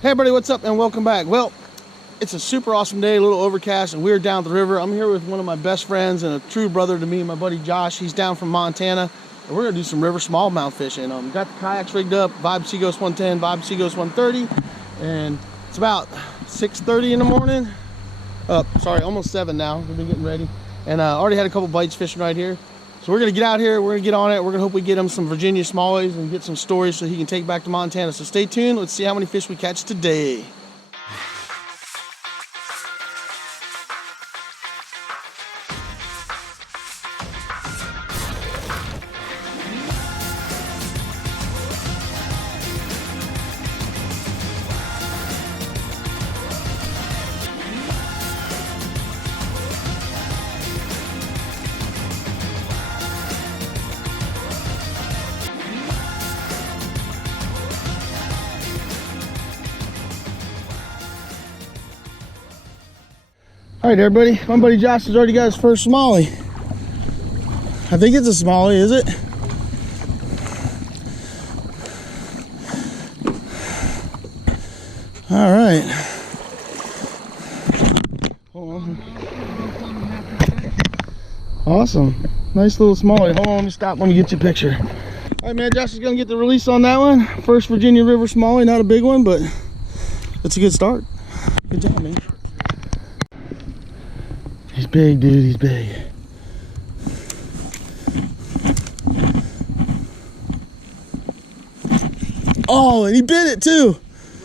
Hey everybody, what's up and welcome back. Well, it's a super awesome day, a little overcast, and we're down at the river. I'm here with one of my best friends and a true brother to me, my buddy Josh. He's down from Montana, and we're gonna do some river smallmouth fishing. Got the kayaks rigged up, Vibe Seaghost 110, Vibe Seaghost 130, and it's about 6:30 in the morning. Sorry, almost 7 now. We've been getting ready, and already had a couple bites fishing right here. So we're gonna get out here, we're gonna get on it, we're gonna hope we get him some Virginia smallies and get some stories so he can take back to Montana. So stay tuned, let's see how many fish we catch today. All right, everybody, my buddy Josh has already got his first smallie. I think it's a smallie, is it? All right. Hold on. Awesome. Nice little smallie. Hold on, let me stop. Let me get you a picture. All right, man, Josh is going to get the release on that one. First Virginia River smallie, not a big one, but it's a good start. Good job, man. He's big, dude, he's big. Oh, and he bit it too.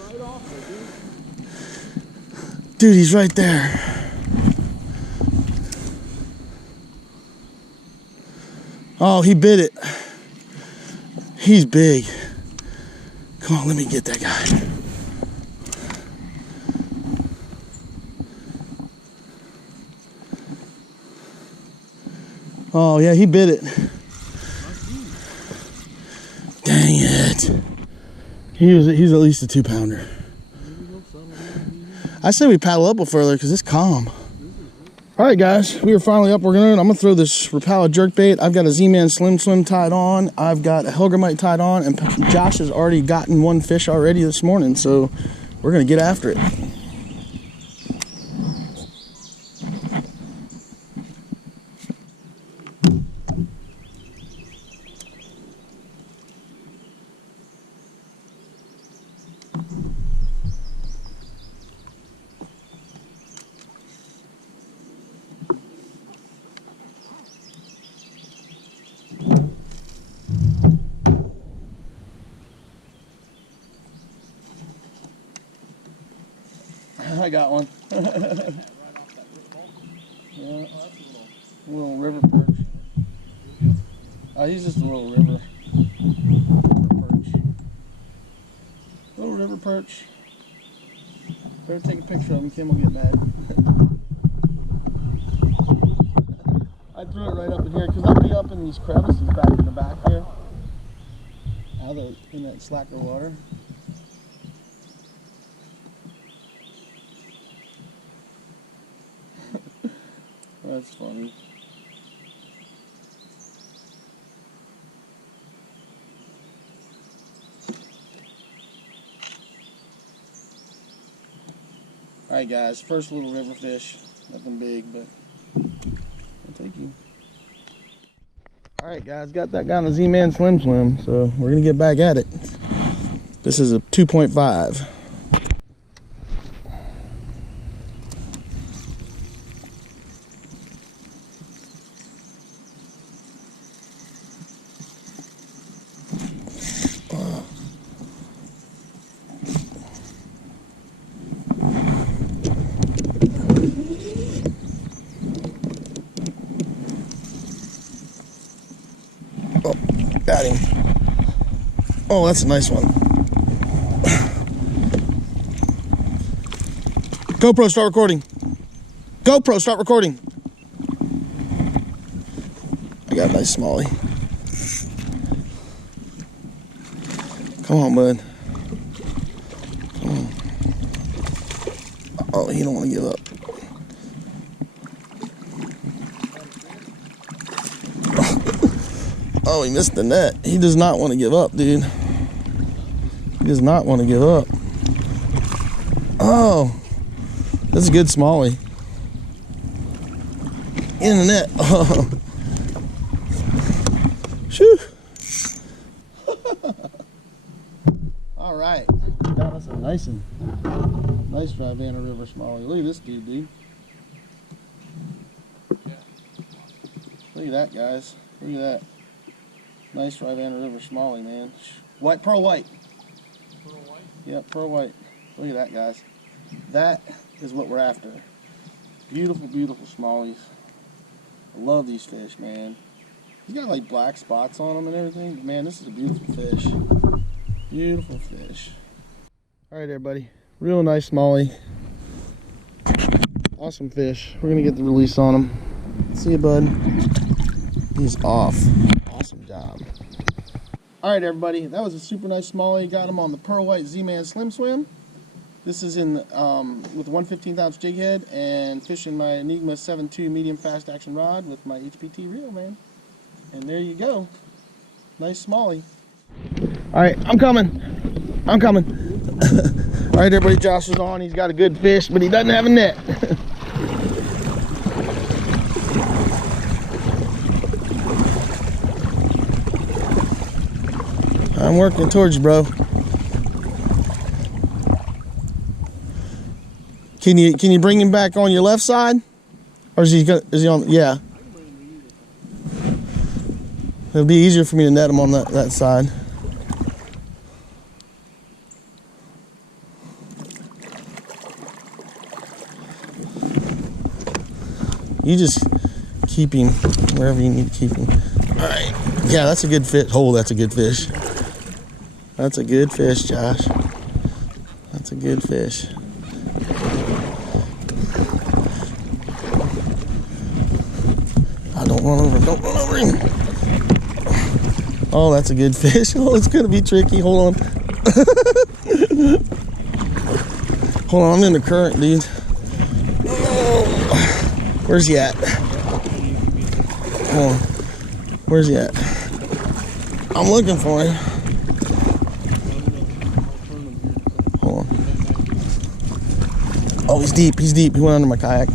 Right off it, dude, he's right there. Oh, he bit it. He's big. Come on, let me get that guy. Oh yeah, he bit it. Dang it. He's at least a 2-pounder. I say we paddle up a further because it's calm. All right, guys, we are finally up. I'm gonna throw this Rapala jerkbait. I've got a Z-Man Slim Swim tied on. I've got a Hellgrammite tied on, and Josh has already gotten one fish already this morning, so we're gonna get after it. I got one. Yeah, little river perch. He's just a little river perch. Little river perch. Better take a picture of him, Kim will get mad. I threw it right up in here because I'll be up in these crevices back in the back here. In that slacker water. That's funny. Alright guys, first little river fish. Nothing big, but I'll take you. Alright guys, got that guy on a Z-Man Slim Swim, so we're gonna get back at it. This is a 2.5. Oh, got him. Oh, that's a nice one. GoPro, start recording. GoPro, start recording. I got a nice smallie. Come on, bud. Come on. Oh, he don't want to give up. Oh, he missed the net. He does not want to give up, dude. He does not want to give up. Oh, that's a good smallie. In the net. Oh. Shoo. All right. Got us a nice Rivanna River smallie. Look at this dude. Look at that, guys. Look at that. Nice Rivanna River smallie, man. White, pearl white. Pearl white? Yep, pearl white. Look at that, guys. That is what we're after. Beautiful, beautiful smallies. I love these fish, man. He's got like black spots on them and everything. But man, this is a beautiful fish. Beautiful fish. All right, everybody. Real nice smallie. Awesome fish. We're gonna get the release on him. See you, bud. He's off. Awesome job. All right, everybody. That was a super nice smallie. Got him on the Pearl White Z-Man Slim Swim. This is in with a 1/15 ounce jig head and fishing my Enigma 7.2 medium fast action rod with my HPT reel, man. And there you go. Nice smallie. All right, I'm coming. All right, everybody, Josh is on. He's got a good fish, but he doesn't have a net. I'm working towards you, bro. Can you bring him back on your left side, or is he on? Yeah. It'll be easier for me to net him on that side. You just keep him wherever you need to keep him. All right. Yeah, that's a good fish. Oh, that's a good fish. That's a good fish, Josh. That's a good fish. Don't run over him. Oh, that's a good fish. Oh, it's gonna be tricky. Hold on. Hold on, I'm in the current, dude. Oh, where's he at? Hold on. Where's he at? I'm looking for him. Hold on. Oh, he's deep. He went under my kayak.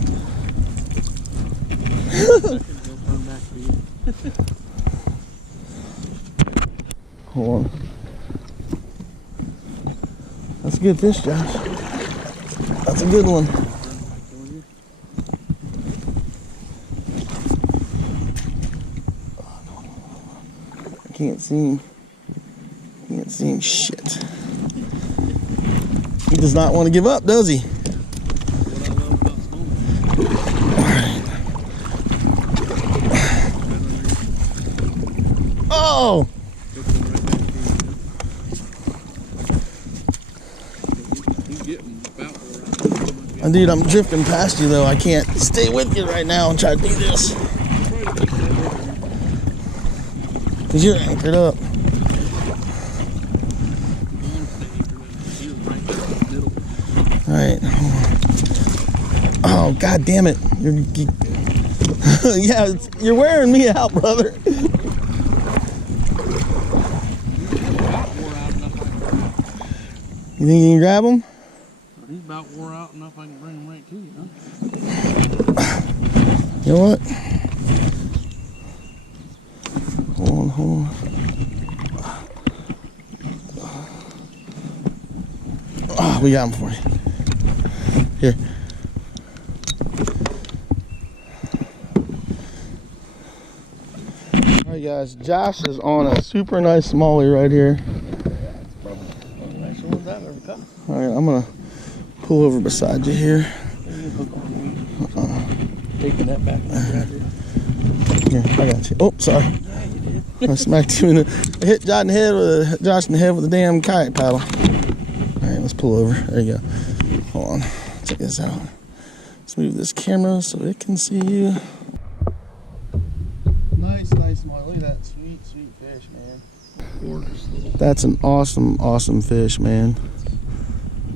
Hold on. That's a good fish, Josh. That's a good one. I can't see him. Shit. He does not want to give up, does he? Oh! Dude, I'm drifting past you though. I can't stay with you right now and try to do this. Because you're anchored up. Alright. Oh, god damn it. Yeah, you're wearing me out, brother. You think you can grab him? He's about wore out enough I can bring him right to you, huh? You know what? Hold on. Oh, we got him for you. Here. Alright guys, Josh is on a super nice smallie right here. Probably one of the nicer ones I've ever caught. Alright, I'm gonna pull over beside you here. Take the net back and grab it. Here, I got you. Oh, sorry. Yeah, you did. I smacked you in the... I hit Josh in the head with a damn kayak paddle. Alright, let's pull over. There you go. Hold on. Check this out. Let's move this camera so it can see you. Nice small. Look at that sweet fish, man. Gorgeous little. That's an awesome fish, man.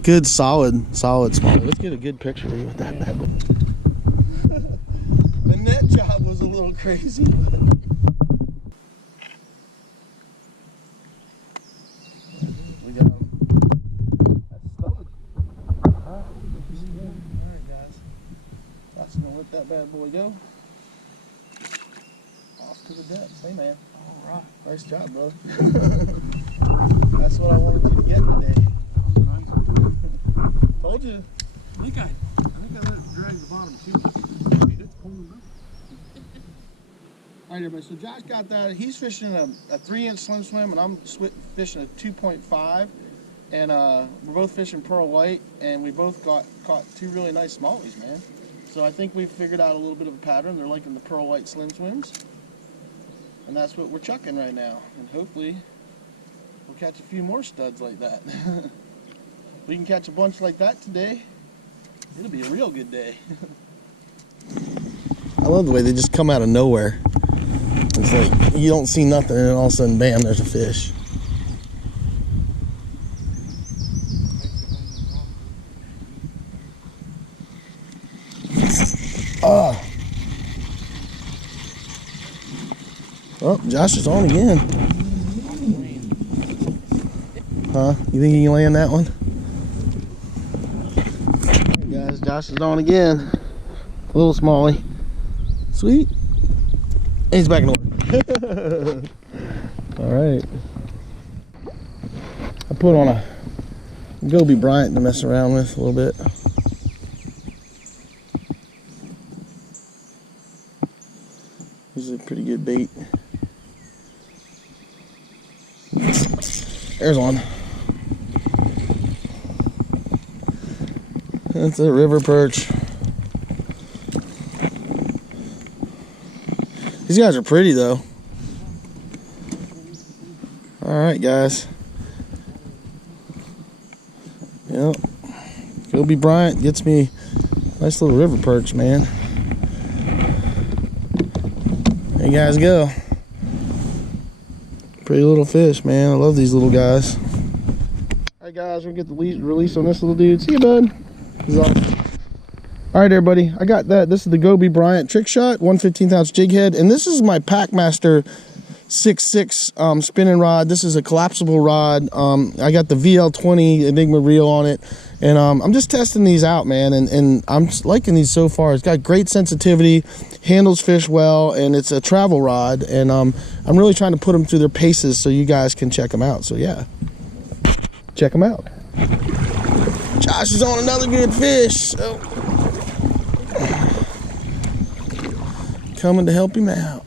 Good, solid small. Let's get a good picture of you with that bad boy. The net job was a little crazy. We got him. That's stud. Huh? Josh is gonna let that bad boy go. Off to the depths. Hey man. All right. Nice job, brother. That's what I wanted you to get today. That was nice. Told you. I think I let it drag the bottom too. It's pulling up. All right, everybody. So Josh got that. He's fishing a 3-inch slim swim, and I'm fishing a 2.5. And we're both fishing pearl white, and we both caught 2 really nice smallies, man. So I think we've figured out a little bit of a pattern. They're liking the pearl white slim swims, and that's what we're chucking right now. And hopefully we'll catch a few more studs like that. We can catch a bunch like that today. It'll be a real good day. I love the way they just come out of nowhere. It's like you don't see nothing, and then all of a sudden, bam, there's a fish. Oh. Oh, Josh is on again. Huh? You think he can land that one? Hey guys, Josh is on again. A little smallie. Sweet. And he's back in order. Alright. I put on a Goby Bryant to mess around with a little bit. This is a pretty good bait. There's one. That's a river perch. These guys are pretty though. Alright guys. Yep. Goby Bryant gets me a nice little river perch, man. There you guys go. Pretty little fish, man. I love these little guys. Alright guys, we're gonna get the release on this little dude. See you, bud. He's off. Alright everybody, I got that. This is the Goby Bryant trick shot, 1/15 ounce jig head, and this is my Packmaster 6.6 spinning rod. This is a collapsible rod. I got the VL20 Enigma reel on it, and I'm just testing these out, man, and I'm liking these so far. It's got great sensitivity, handles fish well, and it's a travel rod, and I'm really trying to put them through their paces so you guys can check them out. So yeah, check them out. Josh is on another good fish, so coming to help him out.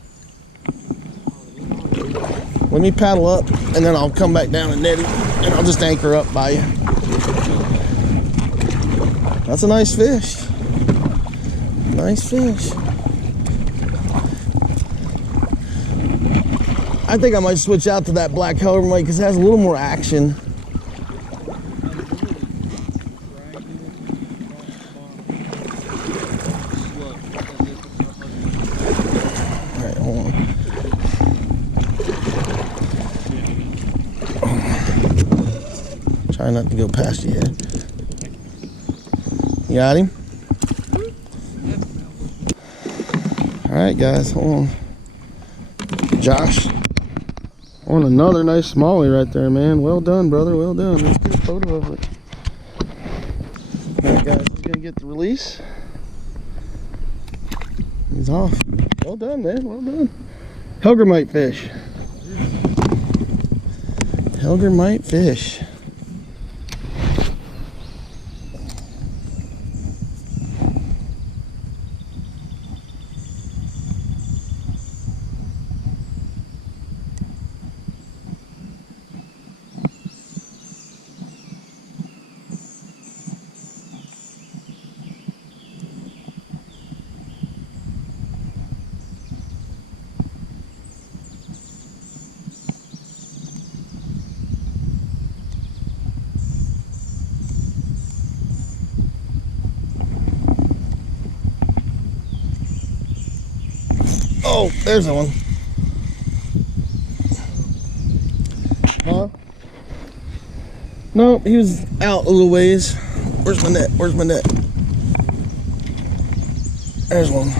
Let me paddle up, and then I'll come back down and net him, and I'll just anchor up by you. That's a nice fish. Nice fish. I think I might switch out to that black Hellermite because it has a little more action. All right, hold on. Try not to go past your head. You got him? All right, guys, hold on. Josh, on another nice smallie right there, man. Well done, brother. Well done. Let's get a photo of it. All right, guys, he's gonna get the release. He's off. Well done, man. Well done. Helgermite fish. Helgermite fish. Oh, there's the one. Huh? No, he was out a little ways. Where's my net? Where's my net? There's one.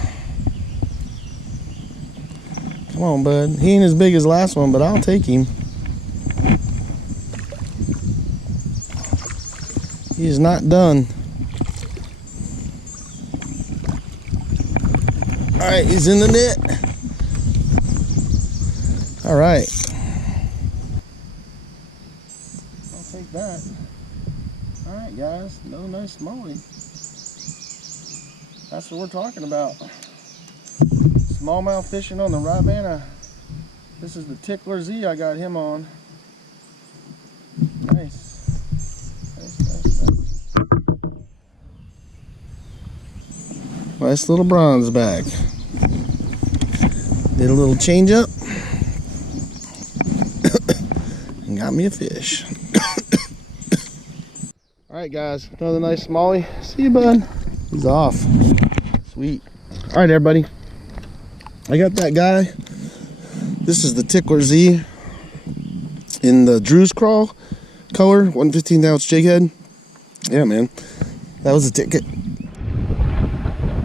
Come on, bud. He ain't as big as last one, but I'll take him. He is not done. All right, he's in the net. All right. I'll take that. All right, guys, another nice smallie. That's what we're talking about. Smallmouth fishing on the Rivanna. This is the Tickler Z I got him on. Nice. Nice. Nice little bronze back. Did a little change up. And got me a fish. Alright guys, another nice smallie. See you, bud. He's off. Sweet. Alright everybody. I got that guy. This is the Tickler Z in the Drew's Crawl color, 1/15 ounce jig head. Yeah, man. That was a ticket.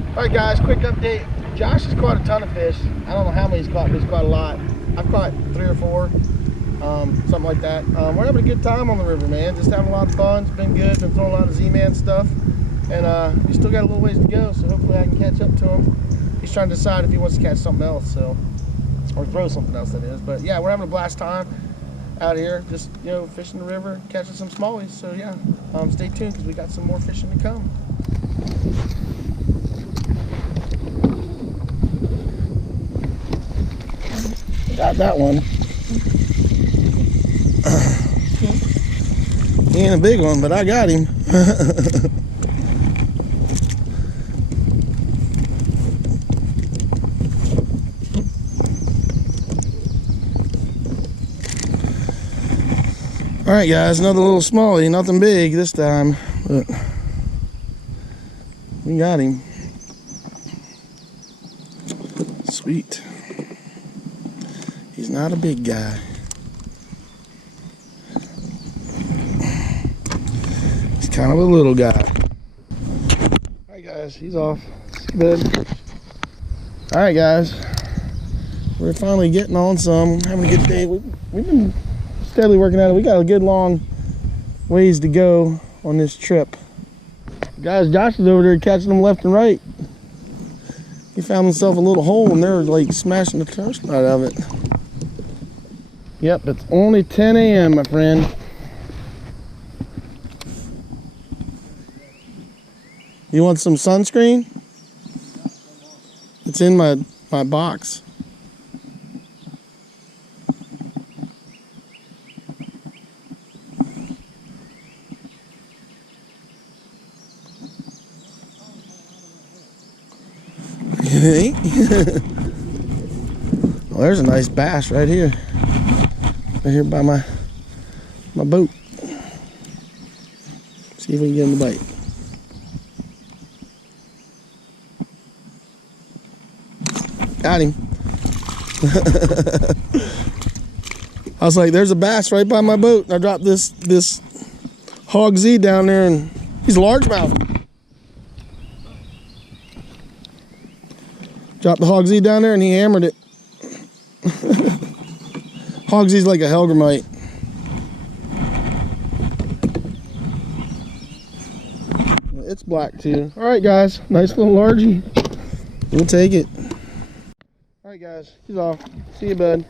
Alright guys, quick update. Josh has caught a ton of fish. I don't know how many he's caught, but he's caught a lot. I've caught 3 or 4. Something like that. We're having a good time on the river, man. Just having a lot of fun. It's been good. Been throwing a lot of Z-Man stuff. And we still got a little ways to go, so hopefully I can catch up to him. He's trying to decide if he wants to catch something else, so, or throw something else, that is. But yeah, we're having a blast time out here, just, you know, fishing the river, catching some smallies. So yeah, stay tuned because we got some more fishing to come. Got that one. He ain't a big one, but I got him. All right, guys, another little smallie, nothing big this time, but we got him. Sweet. He's not a big guy. He's kind of a little guy. All right, guys, he's off. Good. All right, guys, we're finally getting on some. Having a good day. We've been steadily working at it. We got a good long ways to go on this trip. Guys, Josh is over there catching them left and right. He found himself a little hole and they're like smashing the toast out of it. Yep, it's only 10 a.m. my friend. You want some sunscreen? It's in my box. Well, there's a nice bass right here. Right here by my boat. See if we can get him to bite. Got him. I was like, there's a bass right by my boat. I dropped this hog Z down there and he's a largemouth. Dropped the hog Z down there and he hammered it. Hog Z's like a Helgramite. It's black too. All right, guys, nice little largie. We'll take it. All right, guys, he's off. See you, bud.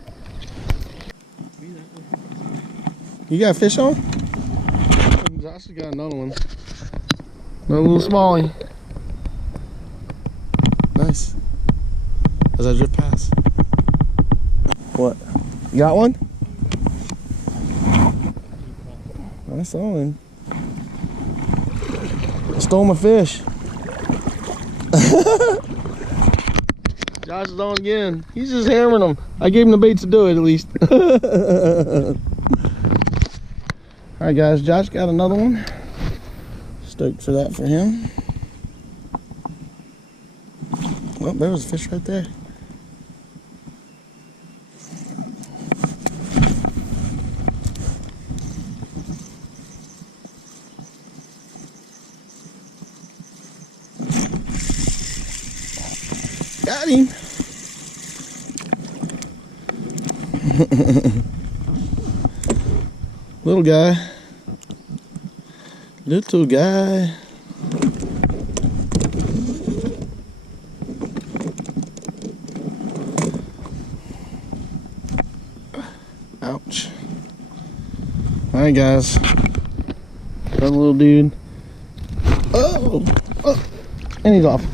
You got a fish on? Josh has got another one. Another little smallie. Nice. As I drift past. What? You got one? I saw him. I stole my fish. Josh is on again. He's just hammering them. I gave him the baits to do it at least. Alright guys, Josh got another one. Stoked for that for him. Well, there was a fish right there. Got him. Little guy. Little guy. Alright guys, another little dude. Oh, and he's off.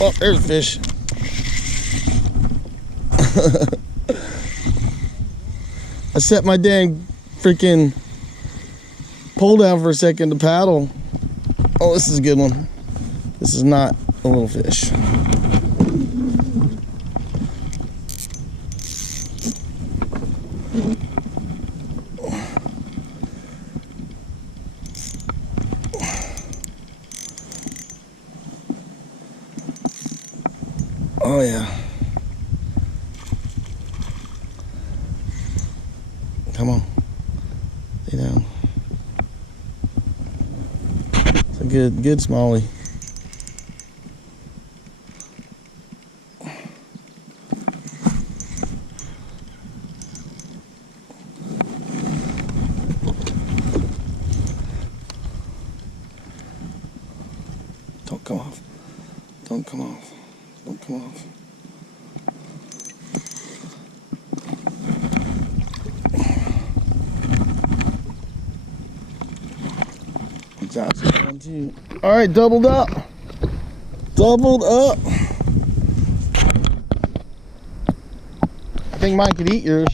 Oh, there's a fish. I set my dang freaking pole down for a second to paddle. Oh, this is a good one. This is not a little fish. Oh yeah. Come on. Lay down. It's a good smallie. Don't come off. Don't come off. Don't come off. Johnson one too. All right, doubled up. Doubled up. I think mine could eat yours.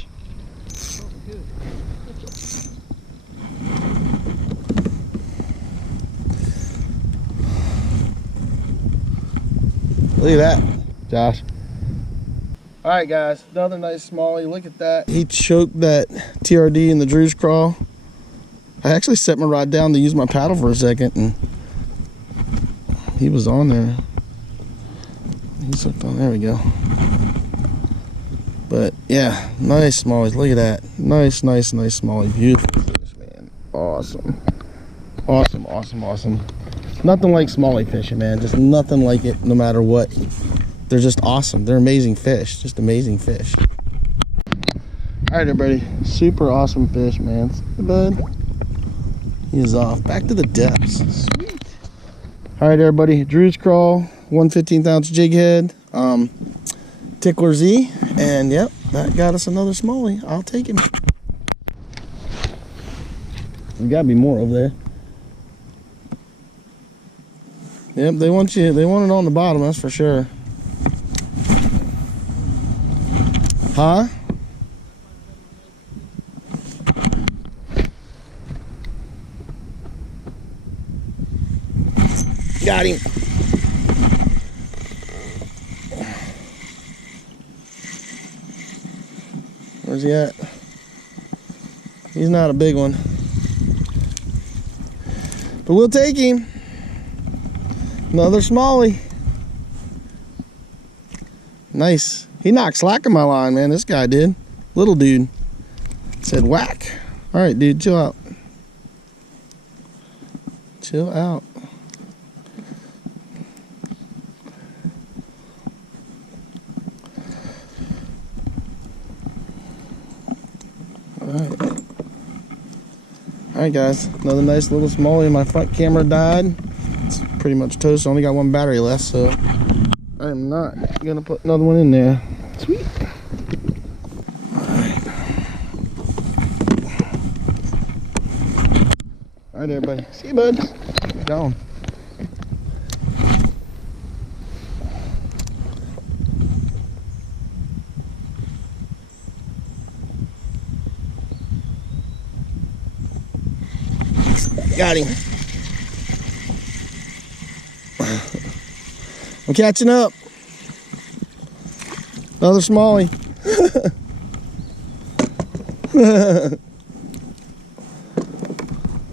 Look at that, Josh. All right, guys, another nice smallie. Look at that. He choked that TRD in the Drew's crawl. I actually set my rod down to use my paddle for a second, and he was on there. He's hooked on. There we go. But yeah, nice smallies. Look at that. Nice smallie. Beautiful fish, man. Awesome. Awesome. Nothing like smallie fishing, man. Just nothing like it, no matter what. They're just awesome. They're amazing fish. Just amazing fish. All right, everybody. Super awesome fish, man. Hey, bud. He is off. Back to the depths. Sweet. All right, everybody. Drew's crawl, 1/15 ounce jig head, Tickler Z, and yep, that got us another smallie. I'll take him. There's got to be more over there. Yep, they want it on the bottom, that's for sure. Huh? Got him. Where's he at? He's not a big one, but we'll take him. Another smallie. Nice. He knocked slack in my line, man. This guy did. Little dude. Said whack. All right, dude, chill out. Chill out. All right, guys. Another nice little smallie. My front camera died. It's pretty much toast. I only got one battery left, so I am not gonna put another one in there. Sweet. All right, everybody. See you, bud. Gone. Got him. I'm catching up. Another smallie.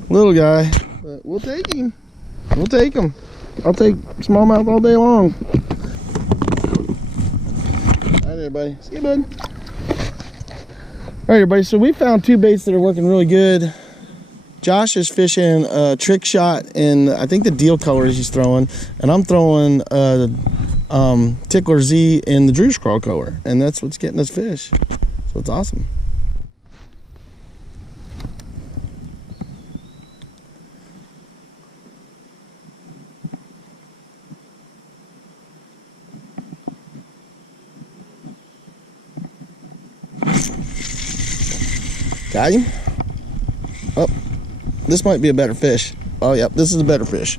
Little guy, but we'll take him. We'll take him. I'll take smallmouth all day long. All right, everybody. See you, bud. All right, everybody. So we found two baits that are working really good. Josh is fishing a trick shot in, I think, the deal colors he's throwing, and I'm throwing Tickler Z in the Drew's crawl color, and that's what's getting us fish. So it's awesome. Got him. Oh, this might be a better fish. Oh, yep, this is a better fish.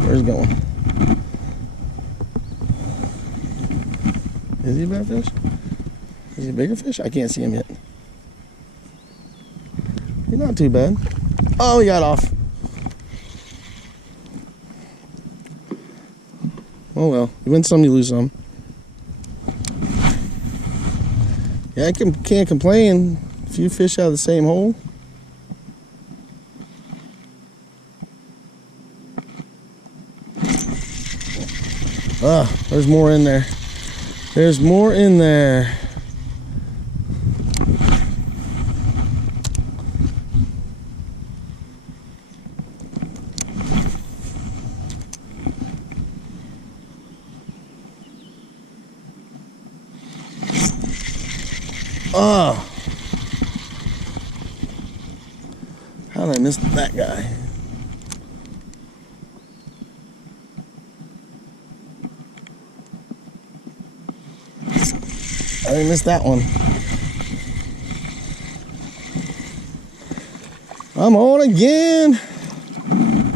Where's he going? Is he a better fish? Is he a bigger fish? I can't see him yet. He's not too bad. Oh, he got off. Oh well, you win some, you lose some. Yeah, I can't complain. A few fish out of the same hole. Ah, there's more in there. There's more in there. Oh, how did I miss that guy? I didn't miss that one. I'm on again.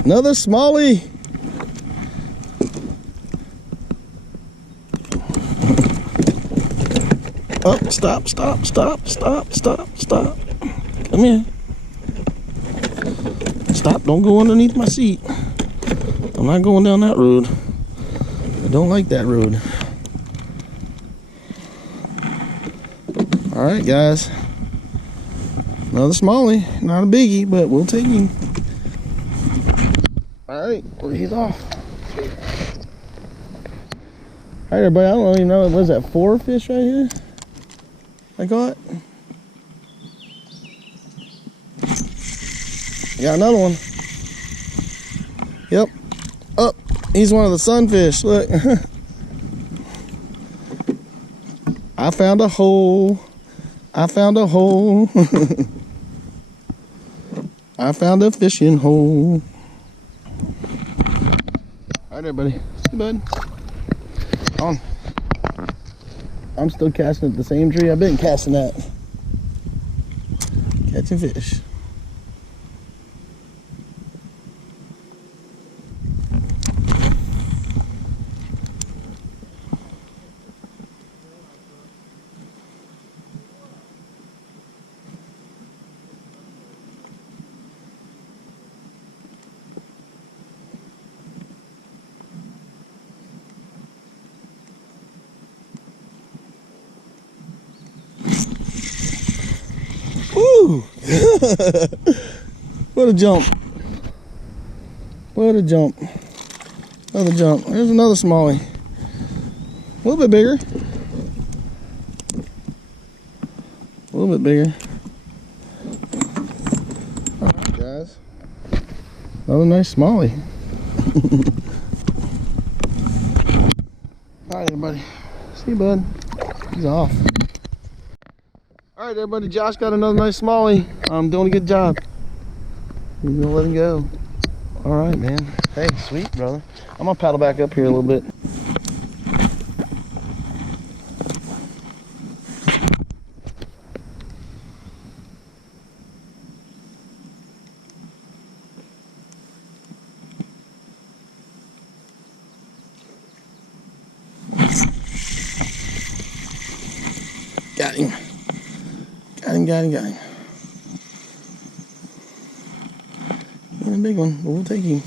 Another smallie. Oh, stop, stop, stop, stop, stop, stop. Come here. Stop, don't go underneath my seat. I'm not going down that road. I don't like that road. All right, guys. Another smallie, not a biggie, but we'll take him. All right, well, he's off. All right, everybody, I don't even know, was that 4 fish right here I got? Got another one. Yep. Oh, he's one of the sunfish. Look. I found a hole. I found a hole. I found a fishing hole. All right, everybody. See you, bud. On. I'm still casting at the same tree I've been casting at. Catching fish. Woo! What a jump. What a jump. Another jump. There's another smallie. A little bit bigger. A little bit bigger. Alright, guys. Another nice smallie. Alright, everybody. See you, bud. He's off. All right, everybody, Josh got another nice smallie. I'm doing a good job. He's gonna let him go. All right, man. Hey, sweet, brother. I'm gonna paddle back up here a little bit. Got him. Got him. And a big one, but we'll take him.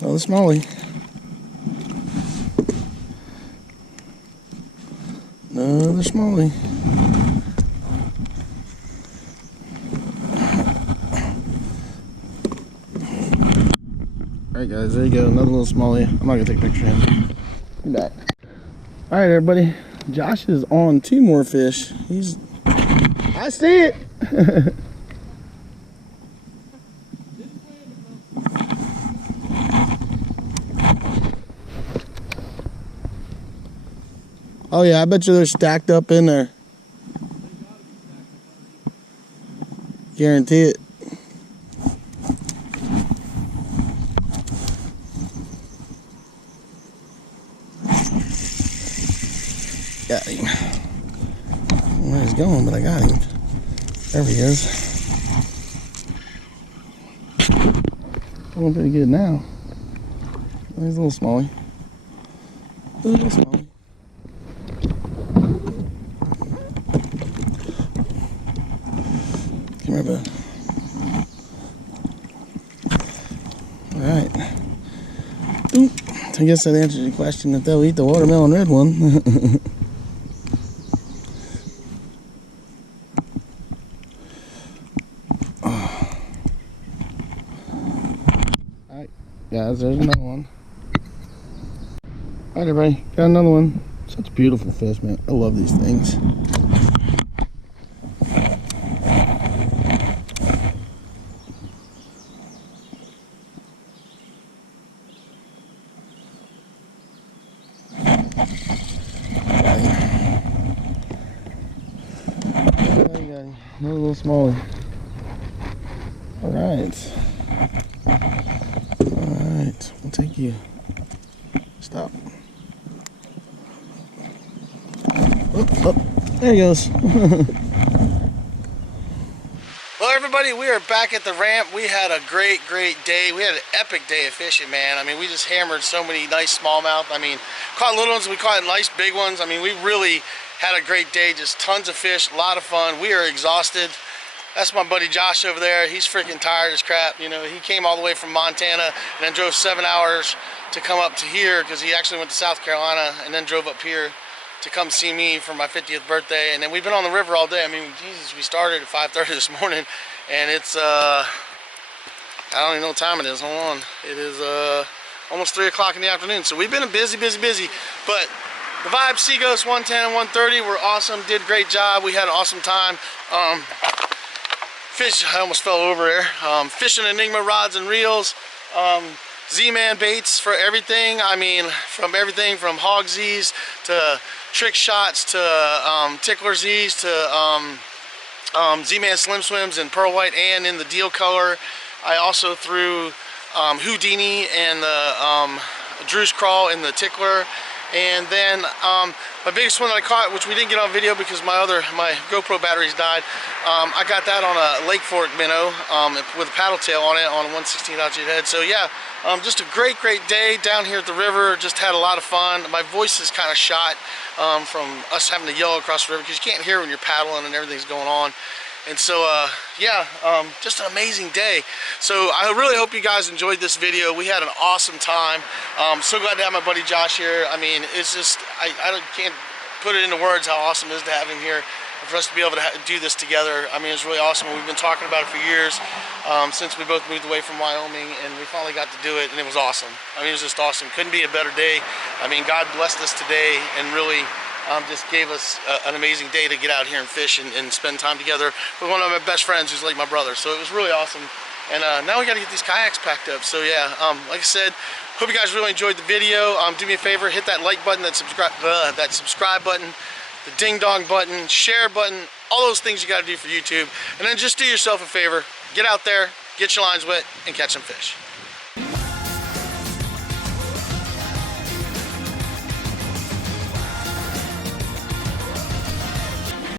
Another smallie. Another smallie. Alright, guys, there you go. Another little smallie. I'm not going to take a picture of him. Be back. Alright, everybody. Josh is on 2 more fish. I see it. Oh yeah, I bet you they're stacked up in there. Guarantee it. he's going, but I got him. There he is. Going pretty good now. Oh, he's a little smallie. A little smallie. Come here, bud. Alright. I guess that answers your question if they'll eat the watermelon red one. Alright, guys, there's another one. Alright, everybody, got another one. Such beautiful fish, man. I love these things. Another little smaller. Alright. Alright. We'll take you. Stop. Oh, there he goes. Well, everybody, we are back at the ramp. We had a great day. We had an epic day of fishing, man. I mean, we just hammered so many nice smallmouth. I mean, caught little ones, we caught nice big ones. I mean, we really had a great day, just tons of fish, a lot of fun. We are exhausted. That's my buddy Josh over there. He's freaking tired as crap. You know, he came all the way from Montana and then drove 7 hours to come up to here because he actually went to South Carolina and then drove up here to come see me for my 50th birthday. And then we've been on the river all day. I mean, Jesus, we started at 5:30 this morning and it's, I don't even know what time it is. Hold on. It is almost 3 o'clock in the afternoon. So we've been busy. But the Vibe Seaghost 110 and 130 were awesome. Did a great job. We had an awesome time. Fish, I almost fell over there. Fishing Enigma rods and reels. Z-Man baits for everything. I mean, from everything from hog Z's to trick shots to tickler Z's to Z-Man Slim Swims in pearl white and in the deal color. I also threw Houdini and the Drew's Crawl in the tickler. And then my biggest one that I caught, which we didn't get on video because my GoPro batteries died, I got that on a Lake Fork minnow with a paddle tail on it on a 1/16 ounce head. So yeah, just a great day down here at the river. Just had a lot of fun. My voice is kind of shot from us having to yell across the river because you can't hear when you're paddling and everything's going on. And so, yeah, just an amazing day. So I really hope you guys enjoyed this video. We had an awesome time. So glad to have my buddy Josh here. I mean, it's just, I can't put it into words how awesome it is to have him here. And for us to be able to do this together, I mean, it's really awesome. We've been talking about it for years, since we both moved away from Wyoming, and we finally got to do it, and it was awesome. I mean, it was just awesome. Couldn't be a better day. I mean, God blessed us today and really just gave us an amazing day to get out here and fish and spend time together with one of my best friends who's like my brother. So it was really awesome. And now we got to get these kayaks packed up. So yeah, like I said, hope you guys really enjoyed the video. Do me a favor, hit that like button, that subscribe button, the ding dong button, share button, all those things you got to do for YouTube. And then just do yourself a favor, get out there, get your lines wet, and catch some fish.